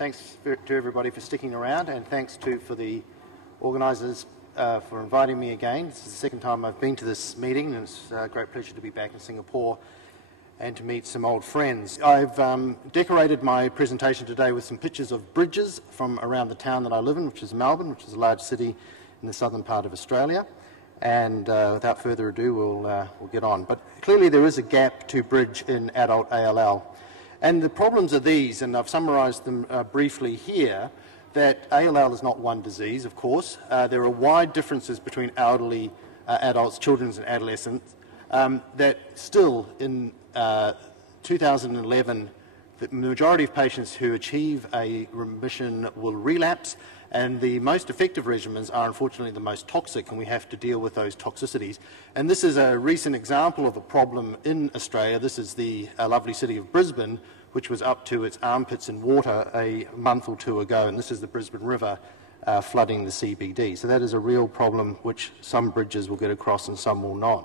thanks to everybody for sticking around, and thanks for the organisers for inviting me again. This is the second time I've been to this meeting, and it's a great pleasure to be back in Singapore and to meet some old friends. I've decorated my presentation today with some pictures of bridges from around the town that I live in, which is Melbourne, which is a large city in the southern part of Australia. And without further ado, we'll get on. But clearly there is a gap to bridge in adult ALL. And the problems are these, and I've summarised them briefly here, that ALL is not one disease, of course. There are wide differences between elderly adults, children and adolescents, that still in 2011, the majority of patients who achieve a remission will relapse, and the most effective regimens are unfortunately the most toxic, and we have to deal with those toxicities. And this is a recent example of a problem in Australia. This is the lovely city of Brisbane, which was up to its armpits in water a month or two ago, and this is the Brisbane River flooding the CBD. So that is a real problem which some bridges will get across and some will not.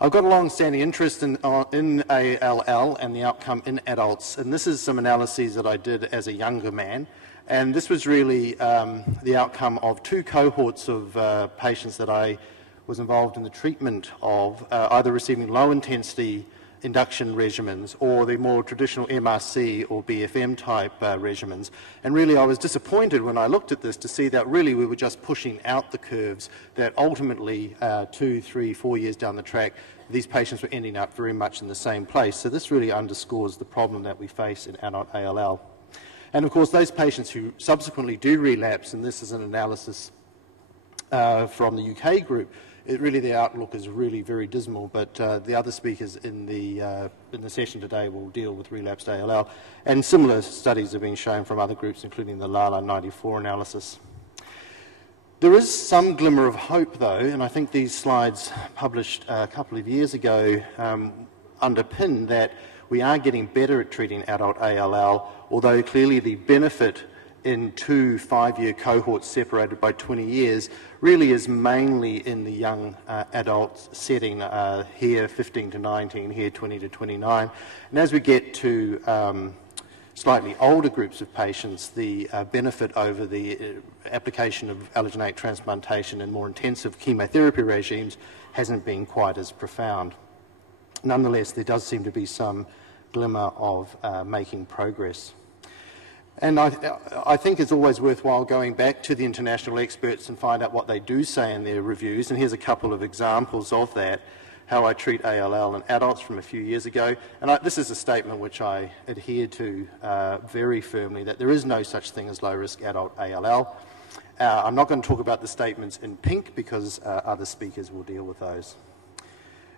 I've got a long-standing interest in ALL and the outcome in adults, and this is some analyses that I did as a younger man. And this was really the outcome of two cohorts of patients that I was involved in the treatment of, either receiving low-intensity induction regimens or the more traditional MRC or BFM type regimens. And really I was disappointed when I looked at this to see that really we were just pushing out the curves, that ultimately 2, 3, 4 years down the track these patients were ending up very much in the same place. So this really underscores the problem that we face in adult ALL. And of course those patients who subsequently do relapse, and this is an analysis from the UK group, the outlook is really very dismal, but the other speakers in the session today will deal with relapsed ALL, and similar studies have been shown from other groups, including the LALA 94 analysis. There is some glimmer of hope though, and I think these slides published a couple of years ago underpin that we are getting better at treating adult ALL, although clearly the benefit in 2 5-year cohorts separated by 20 years really is mainly in the young adult setting, here 15 to 19, here 20 to 29. And as we get to slightly older groups of patients, the benefit over the application of allogeneic transplantation and more intensive chemotherapy regimes hasn't been quite as profound. Nonetheless, there does seem to be some glimmer of making progress. And I think it's always worthwhile going back to the international experts and find out what they do say in their reviews. And here's a couple of examples of that, how I treat ALL in adults from a few years ago. And this is a statement which I adhere to very firmly, that there is no such thing as low-risk adult ALL. I'm not going to talk about the statements in pink because other speakers will deal with those.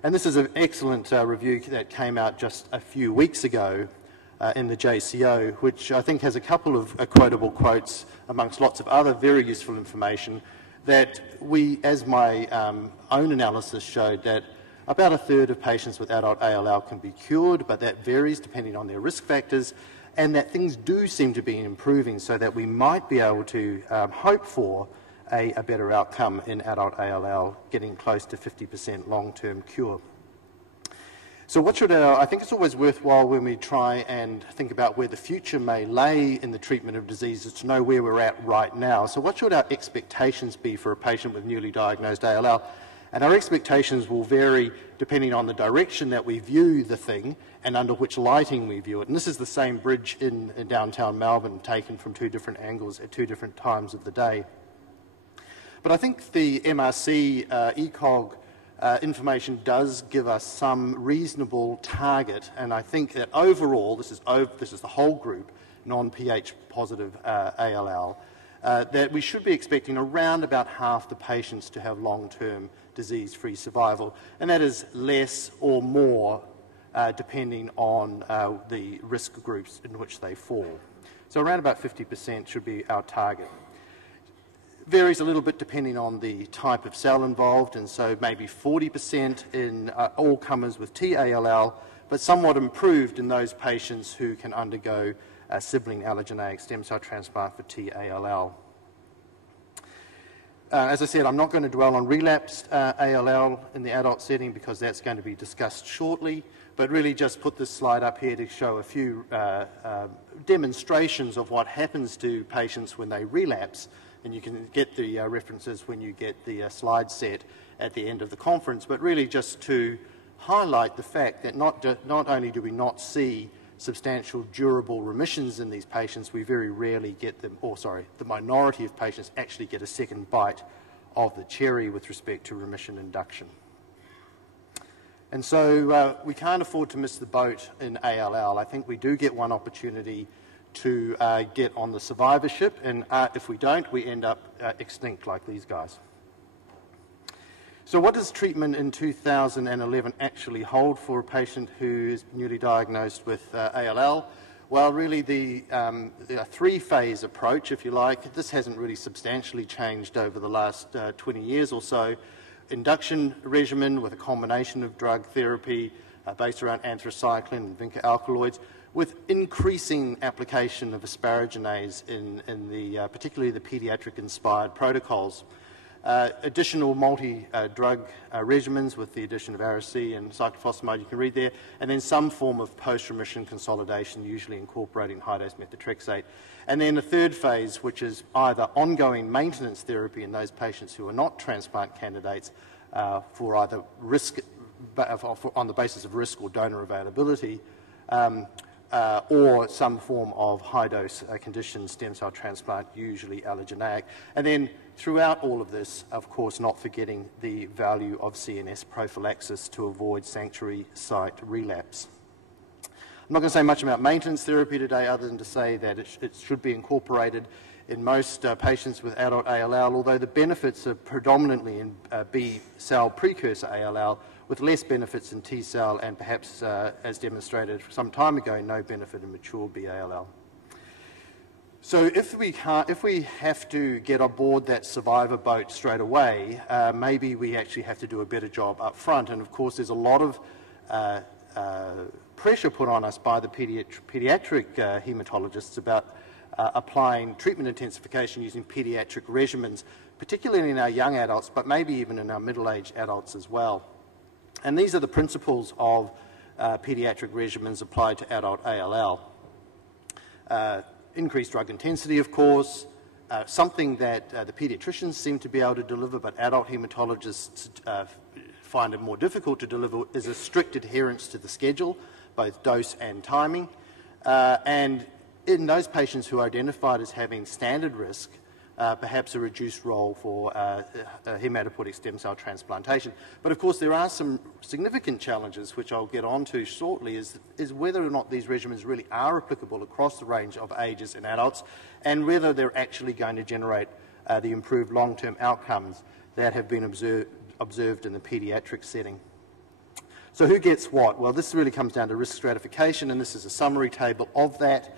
And this is an excellent review that came out just a few weeks ago in the JCO, which I think has a couple of quotable quotes amongst lots of other very useful information, that we, as my own analysis showed, that about a third of patients with adult ALL can be cured, but that varies depending on their risk factors, and that things do seem to be improving so that we might be able to hope for a better outcome in adult ALL, getting close to 50% long-term cure. So what should I think it's always worthwhile when we try and think about where the future may lay in the treatment of diseases to know where we're at right now. So what should our expectations be for a patient with newly diagnosed ALL? And our expectations will vary depending on the direction that we view the thing and under which lighting we view it. And this is the same bridge in downtown Melbourne, taken from 2 different angles at 2 different times of the day. But I think the MRC ECOG information does give us some reasonable target, and I think that overall, this is the whole group, non-pH positive ALL, that we should be expecting around about half the patients to have long-term disease-free survival, and that is less or more depending on the risk groups in which they fall. So around about 50% should be our target. Varies a little bit depending on the type of cell involved, and so maybe 40% in all comers with T-ALL, but somewhat improved in those patients who can undergo a sibling allogeneic stem cell transplant for T-ALL. as I said, I'm not going to dwell on relapsed ALL in the adult setting because that's going to be discussed shortly, but really just put this slide up here to show a few demonstrations of what happens to patients when they relapse. And you can get the references when you get the slide set at the end of the conference, but really just to highlight the fact that not only do we not see substantial durable remissions in these patients, we very rarely get them, or sorry, the minority of patients actually get a second bite of the cherry with respect to remission induction. And so we can't afford to miss the boat in ALL. I think we do get one opportunity to get on the survivorship, and if we don't, we end up extinct like these guys. So what does treatment in 2011 actually hold for a patient who is newly diagnosed with ALL? Well, really the three-phase approach, if you like. This hasn't really substantially changed over the last 20 years or so. Induction regimen with a combination of drug therapy based around anthracycline and vinca alkaloids, with increasing application of asparaginase in the, particularly the pediatric-inspired protocols. Additional multi-drug regimens with the addition of Ara-C and cyclophosphamide, you can read there, and then some form of post-remission consolidation, usually incorporating high-dose methotrexate. And then a third phase, which is either ongoing maintenance therapy in those patients who are not transplant candidates for either risk, on the basis of risk or donor availability, or some form of high-dose conditioned stem cell transplant, usually allogeneic. And then throughout all of this, of course, not forgetting the value of CNS prophylaxis to avoid sanctuary site relapse. I'm not going to say much about maintenance therapy today other than to say that it should be incorporated in most patients with adult ALL, although the benefits are predominantly in B-cell precursor ALL, with less benefits in T-cell and perhaps, as demonstrated some time ago, no benefit in mature B-ALL. So if we have to get aboard that survivor boat straight away, maybe we actually have to do a better job up front. And of course, there's a lot of pressure put on us by the pediatric hematologists about applying treatment intensification using pediatric regimens, particularly in our young adults, but maybe even in our middle-aged adults as well. And these are the principles of pediatric regimens applied to adult ALL. Increased drug intensity, of course, something that the pediatricians seem to be able to deliver, but adult hematologists find it more difficult to deliver, is a strict adherence to the schedule, both dose and timing. And in those patients who are identified as having standard risk, perhaps a reduced role for hematopoietic stem cell transplantation. But of course there are some significant challenges, which I'll get onto shortly, is whether or not these regimens really are applicable across the range of ages in adults, and whether they're actually going to generate the improved long-term outcomes that have been observed in the pediatric setting. So who gets what? Well, this really comes down to risk stratification, and this is a summary table of that.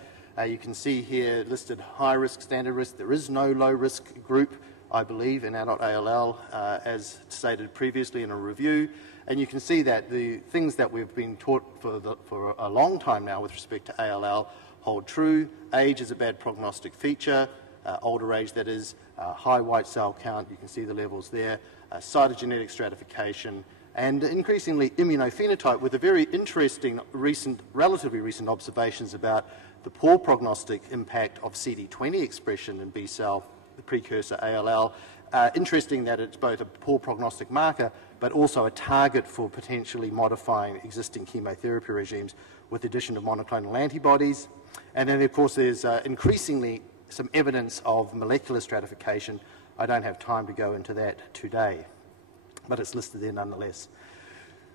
You can see here listed high risk, standard risk. There is no low risk group, I believe, in adult ALL, as stated previously in a review. And you can see that the things that we've been taught for a long time now with respect to ALL hold true. Age is a bad prognostic feature, older age that is, high white cell count, you can see the levels there, cytogenetic stratification, and increasingly immunophenotype, with a very interesting relatively recent observations about the poor prognostic impact of CD20 expression in B-cell, the precursor ALL. Interesting that it's both a poor prognostic marker, but also a target for potentially modifying existing chemotherapy regimes with the addition of monoclonal antibodies. And then, of course, there's increasingly some evidence of molecular stratification. I don't have time to go into that today, but it's listed there nonetheless.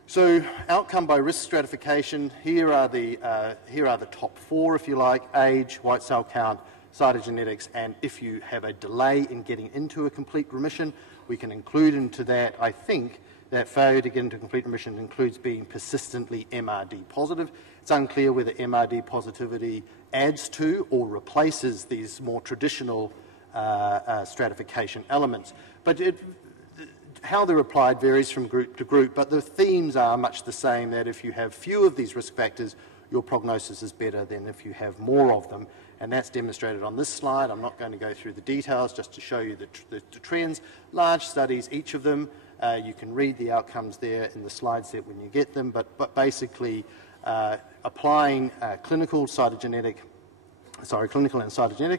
So, outcome by risk stratification, here are the top four, if you like: age, white cell count, cytogenetics, and if you have a delay in getting into a complete remission, we can include into that, I think, that failure to get into complete remission includes being persistently MRD positive. It's unclear whether MRD positivity adds to or replaces these more traditional stratification elements. But how they're applied varies from group to group, but the themes are much the same, that if you have few of these risk factors, your prognosis is better than if you have more of them. and that's demonstrated on this slide. I'm not going to go through the details, just to show you the trends. Large studies, each of them. You can read the outcomes there in the slide set when you get them, but basically applying clinical and cytogenetic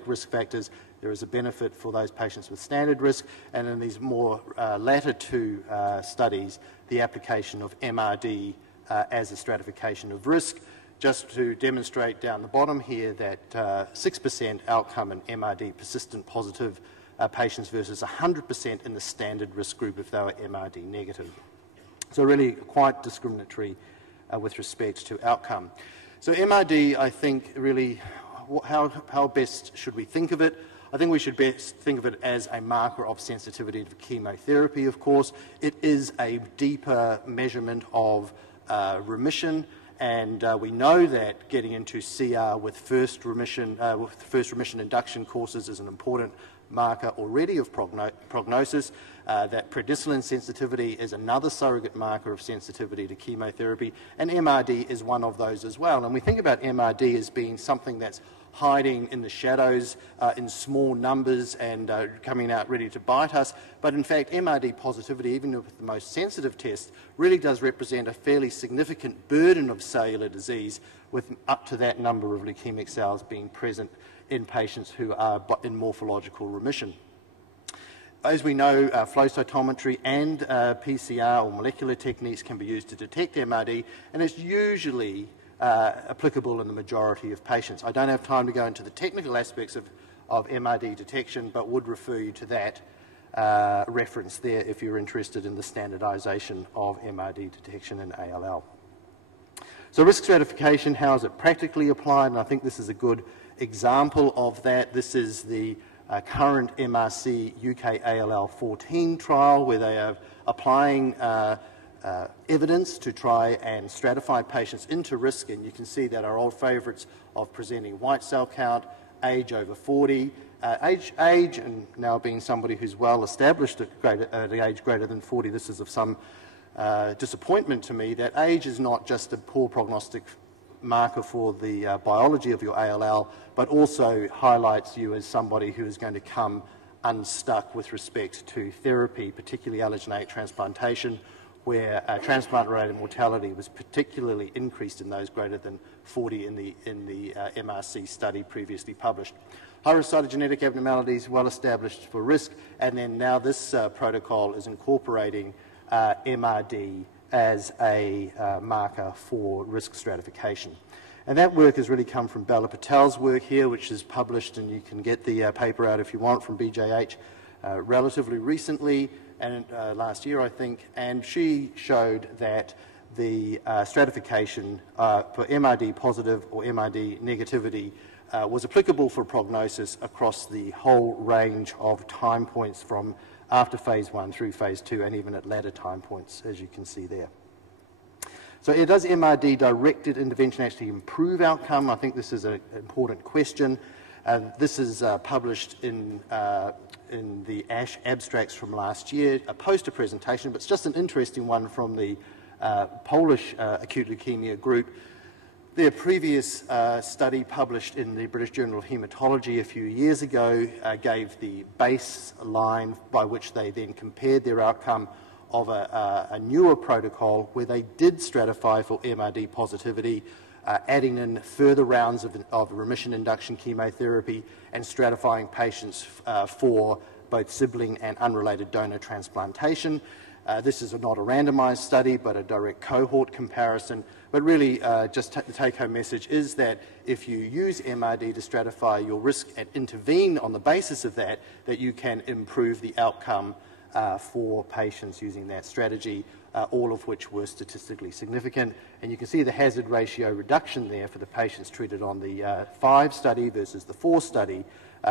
risk factors, there is a benefit for those patients with standard risk, and in these more latter two studies, the application of MRD as a stratification of risk, just to demonstrate down the bottom here that 6% outcome in MRD persistent positive patients versus 100% in the standard risk group if they were MRD negative. So really quite discriminatory with respect to outcome. So MRD, I think, really, how best should we think of it? I think we should best think of it as a marker of sensitivity to chemotherapy, of course. It is a deeper measurement of remission, and we know that getting into CR with first remission induction courses is an important marker already of prognosis. That prednisolone sensitivity is another surrogate marker of sensitivity to chemotherapy, and MRD is one of those as well. And we think about MRD as being something that's hiding in the shadows in small numbers and coming out ready to bite us. But in fact, MRD positivity, even with the most sensitive test, really does represent a fairly significant burden of cellular disease, with up to that number of leukemic cells being present in patients who are in morphological remission. As we know, flow cytometry and PCR or molecular techniques can be used to detect MRD, and it's usually applicable in the majority of patients. I don't have time to go into the technical aspects of MRD detection, but would refer you to that reference there if you're interested in the standardization of MRD detection in ALL. So risk stratification, how is it practically applied? And I think this is a good example of that. This is the current MRC UK ALL 14 trial, where they are applying evidence to try and stratify patients into risk, and you can see that our old favourites of presenting white cell count, age over 40, age, and now being somebody who's well established at the age greater than 40, this is of some disappointment to me that age is not just a poor prognostic marker for the biology of your ALL, but also highlights you as somebody who is going to come unstuck with respect to therapy, particularly allogeneic transplantation, where transplant-related mortality was particularly increased in those greater than 40 in the MRC study previously published. High-risk cytogenetic abnormalities, well established for risk, and then now this protocol is incorporating MRD as a marker for risk stratification. And that work has really come from Bella Patel's work here, which is published, and you can get the paper out if you want, from BJH relatively recently, and last year I think, and she showed that the stratification for MRD positive or MRD negativity was applicable for prognosis across the whole range of time points from after phase 1 through phase 2, and even at later time points, as you can see there. So does MRD directed intervention actually improve outcome? I think this is an important question. This is published in the ASH abstracts from last year, a poster presentation, but it's just an interesting one from the Polish acute leukemia group. Their previous study, published in the British Journal of Haematology a few years ago, gave the baseline by which they then compared their outcome of a newer protocol where they did stratify for MRD positivity, adding in further rounds of remission induction chemotherapy and stratifying patients for both sibling and unrelated donor transplantation. This is not a randomized study, but a direct cohort comparison. But really, just the take-home message is that if you use MRD to stratify your risk and intervene on the basis of that, that you can improve the outcome for patients using that strategy, all of which were statistically significant. And you can see the hazard ratio reduction there for the patients treated on the 5 study versus the 4 study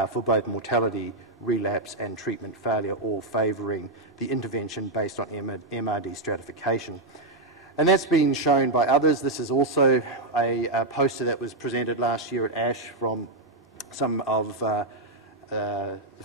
for both mortality, relapse, and treatment failure, all favouring the intervention based on MRD stratification. And that's been shown by others. This is also a poster that was presented last year at ASH from some of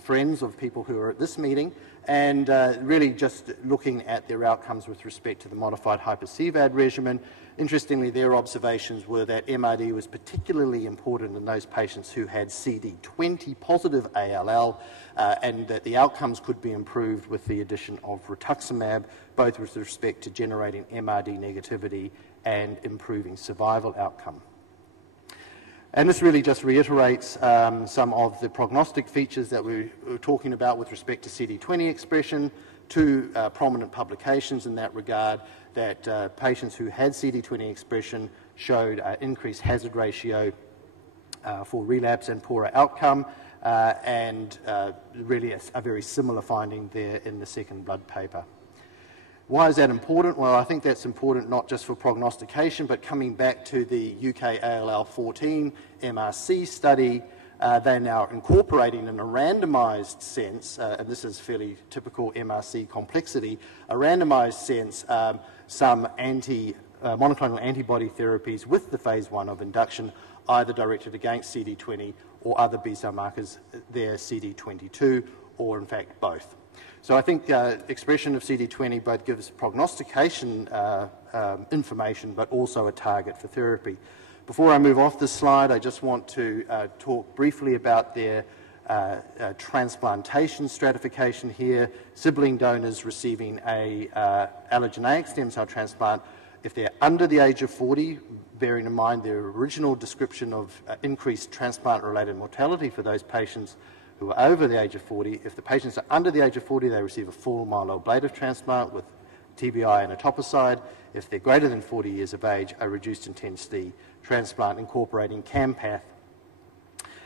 friends of people who are at this meeting, and really just looking at their outcomes with respect to the modified hyper-CVAD regimen. Interestingly, their observations were that MRD was particularly important in those patients who had CD20 positive ALL, and that the outcomes could be improved with the addition of rituximab, both with respect to generating MRD negativity and improving survival outcome. And this really just reiterates some of the prognostic features that we were talking about with respect to CD20 expression. Two prominent publications in that regard, that patients who had CD20 expression showed increased hazard ratio for relapse and poorer outcome, and really a very similar finding there in the second blood paper. Why is that important? Well, I think that's important not just for prognostication, but coming back to the UK ALL14 MRC study, they're now incorporating in a randomized sense, and this is fairly typical MRC complexity, a randomized sense, some monoclonal antibody therapies with the phase 1 of induction, either directed against CD20 or other B-cell markers, their CD22, or in fact both. So I think expression of CD20 both gives prognostication information, but also a target for therapy. Before I move off this slide, I just want to talk briefly about their transplantation stratification here. Sibling donors receiving a allogeneic stem cell transplant, if they're under the age of 40, bearing in mind their original description of increased transplant-related mortality for those patients who are over the age of 40. If the patients are under the age of 40, they receive a full myeloablative transplant with TBI and etoposide. If they're greater than 40 years of age, a reduced intensity transplant incorporating CAMPATH.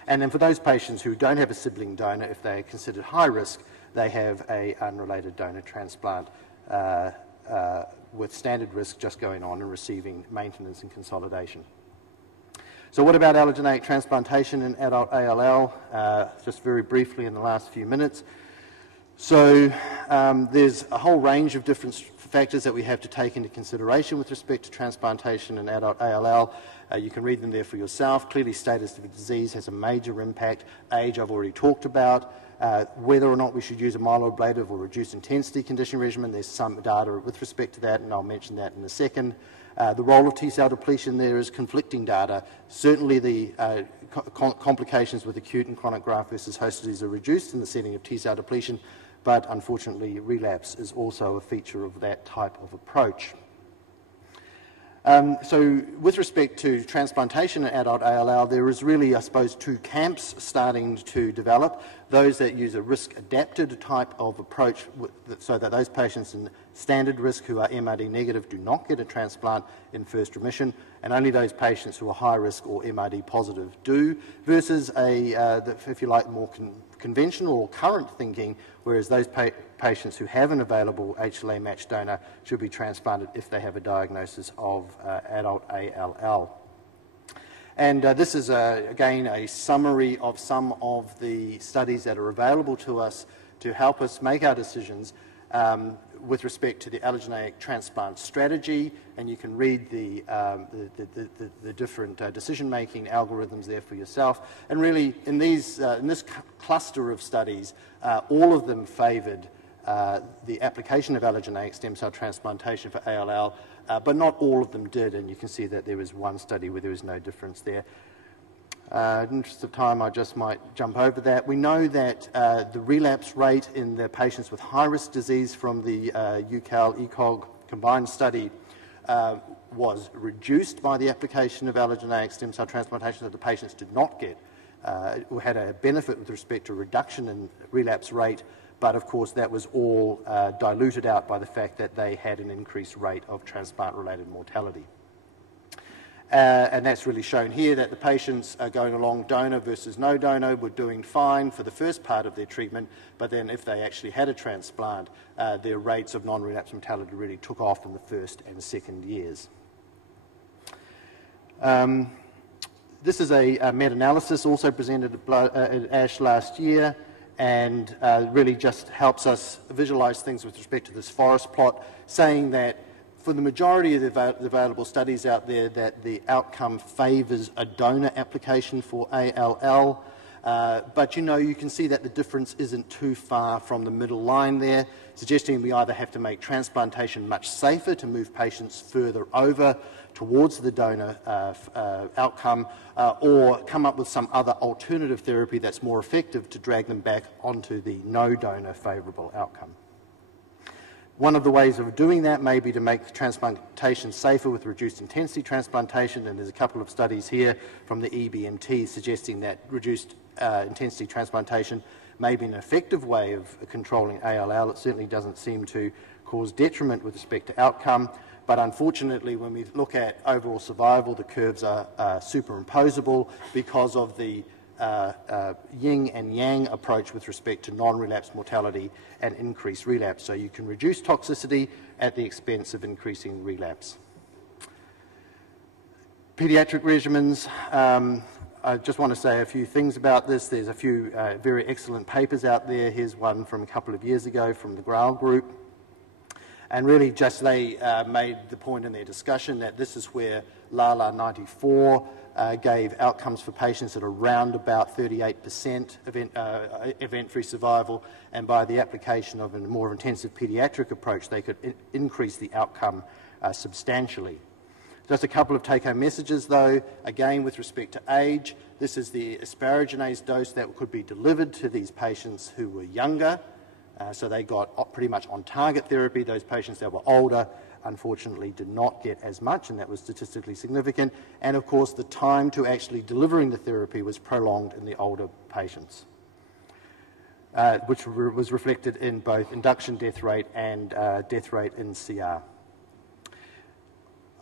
And then for those patients who don't have a sibling donor, if they are considered high risk, they have an unrelated donor transplant with standard risk just going on and receiving maintenance and consolidation. So what about allogeneic transplantation in adult ALL? Just very briefly in the last few minutes. So there's a whole range of different factors that we have to take into consideration with respect to transplantation in adult ALL. You can read them there for yourself. Clearly, status of the disease has a major impact. Age, I've already talked about. Whether or not we should use a myeloablative or reduced intensity conditioning regimen, there's some data with respect to that, and I'll mention that in a second. The role of T-cell depletion there is conflicting data. Certainly the complications with acute and chronic graft versus host disease are reduced in the setting of T-cell depletion, but unfortunately relapse is also a feature of that type of approach. So with respect to transplantation in adult ALL, there is really, I suppose, two camps starting to develop. Those that use a risk-adapted type of approach so that those patients in standard risk who are MRD negative do not get a transplant in first remission, and only those patients who are high risk or MRD positive do, versus if you like, more conventional or current thinking, whereas those patients who have an available HLA matched donor should be transplanted if they have a diagnosis of adult ALL. And this is, again, a summary of some of the studies that are available to us to help us make our decisions with respect to the allogeneic transplant strategy, and you can read the different decision-making algorithms there for yourself. And really, in this cluster of studies, all of them favoured the application of allogeneic stem cell transplantation for ALL, but not all of them did, and you can see that there was one study where there was no difference there. In the interest of time, I just might jump over that. We know that the relapse rate in the patients with high-risk disease from the UCAL-ECOG combined study was reduced by the application of allogeneic stem cell transplantation, that the patients did not get, had a benefit with respect to reduction in relapse rate, but of course that was all diluted out by the fact that they had an increased rate of transplant-related mortality. And that's really shown here, that the patients going along donor versus no donor were doing fine for the first part of their treatment, but then if they actually had a transplant, their rates of non-relapse mortality really took off in the first and second years. This is a meta-analysis also presented at ASH last year, and really just helps us visualize things with respect to this forest plot, saying that for the majority of the available studies out there, that the outcome favours a donor application for ALL. But you can see that the difference isn't too far from the middle line there, suggesting we either have to make transplantation much safer to move patients further over towards the donor outcome, or come up with some other alternative therapy that's more effective to drag them back onto the no donor favourable outcome. One of the ways of doing that may be to make transplantation safer with reduced intensity transplantation, and there's a couple of studies here from the EBMT suggesting that reduced intensity transplantation may be an effective way of controlling ALL. It certainly doesn't seem to cause detriment with respect to outcome, but unfortunately when we look at overall survival, the curves are superimposable because of the yin and yang approach with respect to non-relapse mortality and increased relapse. So you can reduce toxicity at the expense of increasing relapse. Pediatric regimens, I just want to say a few things about this. There's a few very excellent papers out there. Here's one from a couple of years ago from the Grau group. And really just they made the point in their discussion that this is where LALA 94 gave outcomes for patients at around about 38% event-free survival, and by the application of a more intensive pediatric approach, they could increase the outcome substantially. Just a couple of take-home messages, though. Again, with respect to age, this is the asparaginase dose that could be delivered to these patients who were younger, so they got pretty much on-target therapy. Those patients that were older unfortunately did not get as much, and that was statistically significant. And of course, the time to actually delivering the therapy was prolonged in the older patients, which was reflected in both induction death rate and death rate in CR.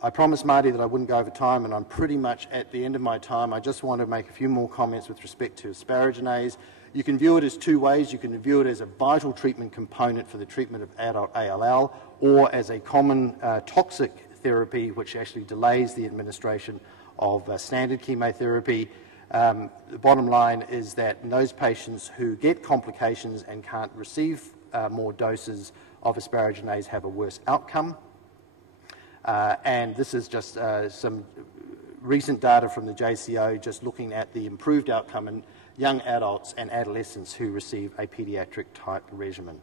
I promised Marty that I wouldn't go over time, and I'm pretty much at the end of my time. I just want to make a few more comments with respect to asparaginase. You can view it as two ways. You can view it as a vital treatment component for the treatment of adult ALL, or as a common toxic therapy which actually delays the administration of standard chemotherapy. The bottom line is that in those patients who get complications and can't receive more doses of asparaginase have a worse outcome. And this is just some recent data from the JCO just looking at the improved outcome in young adults and adolescents who receive a pediatric type regimen.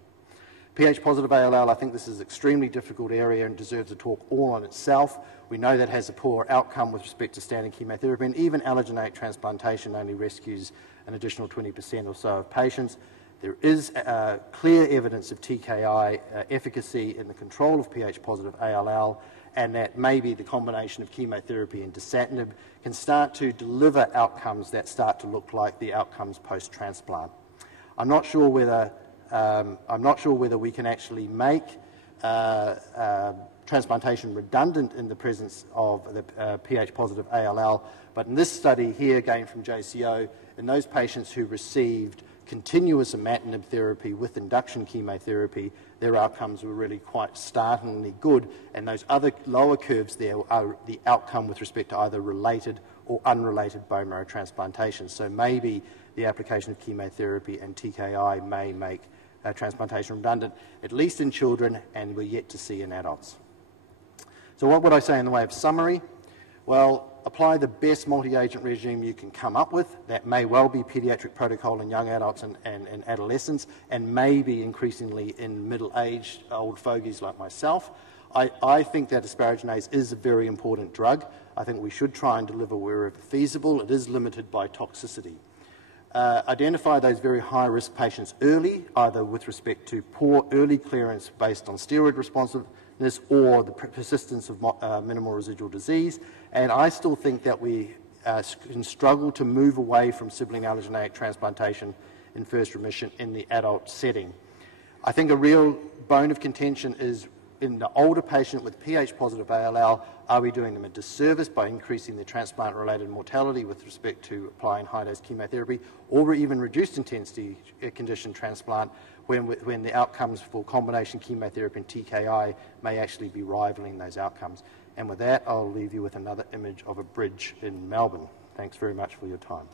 pH-positive ALL, I think this is an extremely difficult area and deserves a talk all on itself. We know that has a poor outcome with respect to standard chemotherapy, and even allogeneic transplantation only rescues an additional 20% or so of patients. There is clear evidence of TKI efficacy in the control of pH-positive ALL, and that maybe the combination of chemotherapy and dasatinib can start to deliver outcomes that start to look like the outcomes post-transplant. I'm not sure whether we can actually make transplantation redundant in the presence of the pH-positive ALL, but in this study here, again from JCO, in those patients who received continuous imatinib therapy with induction chemotherapy, their outcomes were really quite startlingly good, and those other lower curves there are the outcome with respect to either related or unrelated bone marrow transplantation. So maybe the application of chemotherapy and TKI may make transplantation redundant, at least in children, and we're yet to see in adults. So what would I say in the way of summary? Well, apply the best multi-agent regime you can come up with. That may well be pediatric protocol in young adults and adolescents, and maybe increasingly in middle-aged old fogies like myself. I think that asparaginase is a very important drug. I think we should try and deliver wherever feasible. It is limited by toxicity. Identify those very high-risk patients early, either with respect to poor early clearance based on steroid responsiveness or the persistence of minimal residual disease. And I still think that we can struggle to move away from sibling allogeneic transplantation in first remission in the adult setting. I think a real bone of contention is in the older patient with pH-positive ALL, are we doing them a disservice by increasing the transplant-related mortality with respect to applying high-dose chemotherapy, or even reduced intensity condition transplant when the outcomes for combination chemotherapy and TKI may actually be rivaling those outcomes. And with that, I'll leave you with another image of a bridge in Melbourne. Thanks very much for your time.